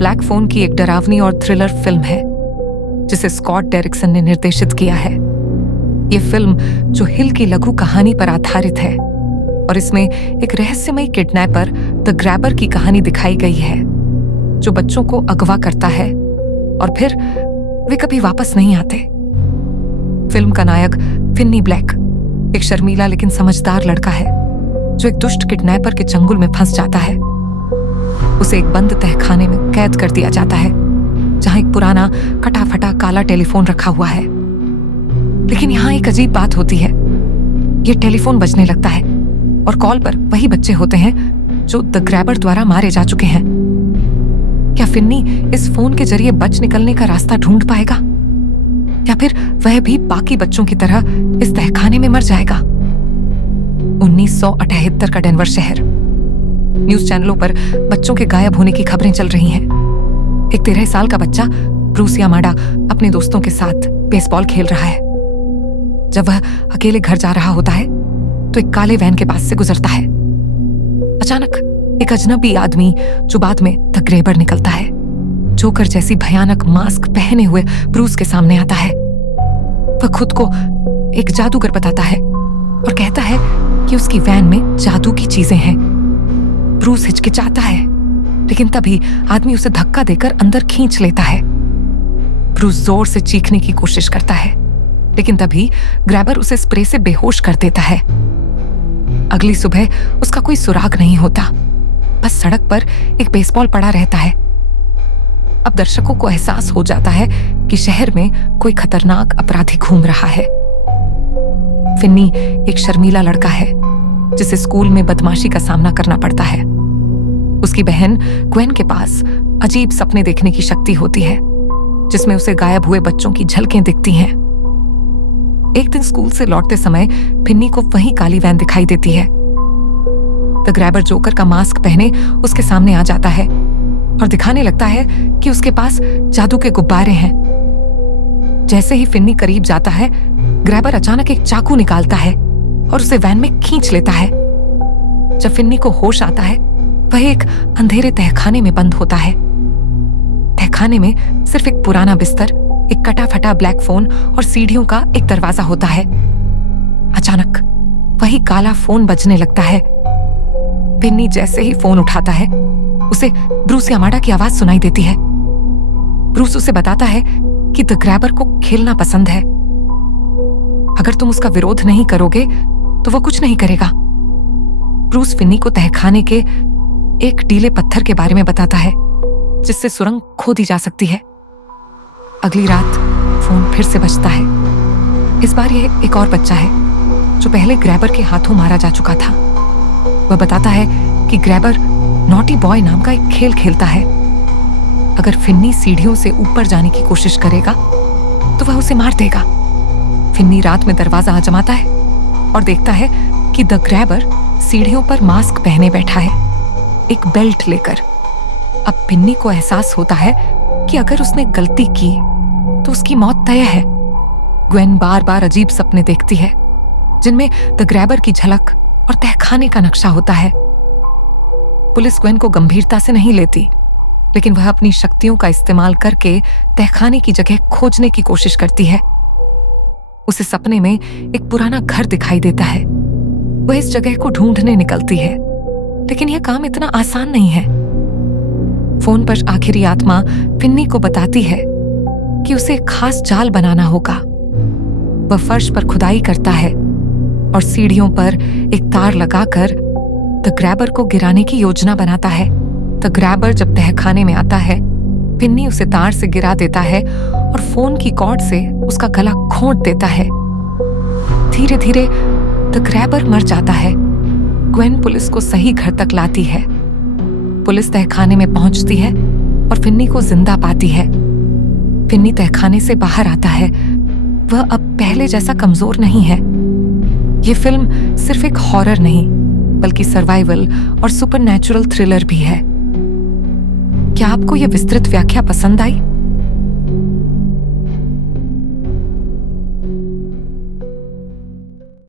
Black phone की एक डरावनी और थ्रिलर फिल्म है जिसे स्कॉट डेरिक्सन ने निर्देशित किया है। ये फिल्म जो हिल की लघु कहानी पर आधारित है और इसमें एक रहस्यमयी किडनैपर द ग्रैबर की कहानी दिखाई गई है जो बच्चों को अगवा करता है और फिर वे कभी वापस नहीं आते। फिल्म का नायक फिन्नी ब्लैक एक शर्मीला लेकिन समझदार लड़का है जो एक दुष्ट किडनैपर के चंगुल में फंस जाता है। उसे एक बंद तहखाने में कैद कर दिया जाता है जहां एक पुराना कटा फटा काला टेलीफोन रखा हुआ है। लेकिन यहाँ एक अजीब बात होती है। ये टेलीफोन बजने लगता है और कॉल पर वही बच्चे होते हैं जो द ग्रैबर द्वारा मारे जा चुके हैं। क्या फिन्नी इस फोन के जरिए बच निकलने का रास्ता ढूंढ पाएगा या फिर वह भी बाकी बच्चों की तरह इस तहखाने में मर जाएगा? 1978 का डेनवर शहर। न्यूज चैनलों पर बच्चों के गायब होने की खबरें चल रही हैं। एक 13 साल का बच्चा ब्रूस यामाडा अपने दोस्तों के साथ बेसबॉल खेल रहा है। जब वह अकेले घर जा रहा होता है तो एक काले वैन के पास से गुजरता है। अचानक एक अजनबी आदमी जो बाद में द ग्रैबर निकलता है, जोकर जैसी भयानक मास्क पहने हुए ब्रूस के सामने आता है। वह खुद को एक जादूगर बताता है और कहता है कि उसकी वैन में जादू की चीजें हैं। ब्रूस हिचकिचाता है लेकिन तभी आदमी उसे धक्का देकर अंदर खींच लेता है। ब्रूस जोर से चीखने की कोशिश करता है लेकिन तभी ग्रैबर उसे स्प्रे से बेहोश कर देता है। अगली सुबह उसका कोई सुराग नहीं होता, बस सड़क पर एक बेसबॉल पड़ा रहता है। अब दर्शकों को एहसास हो जाता है कि शहर में कोई खतरनाक अपराधी घूम रहा है। फिन्नी एक शर्मीला लड़का है जिसे स्कूल में बदमाशी का सामना करना पड़ता है। उसकी बहन ग्वेन के पास अजीब सपने देखने की शक्ति होती है जिसमें उसे गायब हुए बच्चों की झलकें दिखती हैं। एक दिन स्कूल से लौटते समय फिन्नी को वही काली वैन दिखाई देती है। द ग्रैबर जोकर का मास्क पहने उसके सामने आ जाता है और दिखाने लगता है कि उसके पास जादू के गुब्बारे हैं। जैसे ही फिन्नी करीब जाता है, ग्रैबर अचानक एक चाकू निकालता है और उसे वैन में खींच लेता है। जब फिन्नी को होश आता है, वह एक अंधेरे तहखाने में बंद होता है। तहखाने में सिर्फ एक पुराना बिस्तर, एक कटा फटा ब्लैक फोन और सीढ़ियों का एक दरवाजा होता है। अचानक वही काला फोन बजने लगता है। फिन्नी जैसे ही फोन उठाता है, उसे ब्रूस यामाडा की आवाज सुनाई देती है। ब्रूस उसे बताता है कि द ग्रैबर को खेलना पसंद है। अगर तुम उसका विरोध नहीं करोगे तो वो कुछ नहीं करेगा। ब्रूस फिन्नी को तहखाने के एक ढीले पत्थर के बारे में बताता है जिससे सुरंग खोदी जा सकती है। अगली रात फोन फिर से बजता है। इस बार यह एक और बच्चा है जो पहले ग्रैबर के हाथों मारा जा चुका था। वह बताता है कि ग्रैबर नॉटी बॉय नाम का एक खेल खेलता है। अगर फिन्नी सीढ़ियों से ऊपर जाने की कोशिश करेगा तो वह उसे मार देगा। फिन्नी रात में दरवाजा आजमाता है और देखता है कि द ग्रैबर सीढ़ियों पर मास्क पहने बैठा है, एक बेल्ट लेकर। अब फिन्नी को एहसास होता है कि अगर उसने गलती की तो उसकी मौत तय है। ग्वेन बार बार अजीब सपने देखती है जिनमें द ग्रैबर की झलक और तहखाने का नक्शा होता है। पुलिस ग्वेन को गंभीरता से नहीं लेती, लेकिन वह अपनी शक्तियों का इस्तेमाल करके तहखाने की जगह खोजने की कोशिश करती है। उसे सपने में एक पुराना घर दिखाई देता है। वह इस जगह को ढूंढने निकलती है, लेकिन यह काम इतना आसान नहीं है। फोन पर आखिरी आत्मा फिन्नी को बताती है कि उसे एक खास जाल बनाना होगा। वह फर्श पर खुदाई करता है और सीढ़ियों पर एक तार लगाकर द ग्रैबर को गिराने की योजना बनाता है। द ग्रैबर जब तहखाने में आता है, फिन्नी उसे तार से गिरा देता है और फोन की कॉर्ड से उसका गला घोंट देता है। धीरे धीरे द ग्रैबर मर जाता है। ग्वेन पुलिस को सही घर तक लाती है। पुलिस तहखाने में पहुंचती है और फिन्नी को जिंदा पाती है। फिन्नी तहखाने से बाहर आता है। वह अब पहले जैसा कमजोर नहीं है। ये फिल्म सिर्फ एक हॉरर नहीं बल्कि सर्वाइवल और सुपरनैचुरल थ्रिलर भी है। क्या आपको यह विस्तृत व्याख्या पसंद आई?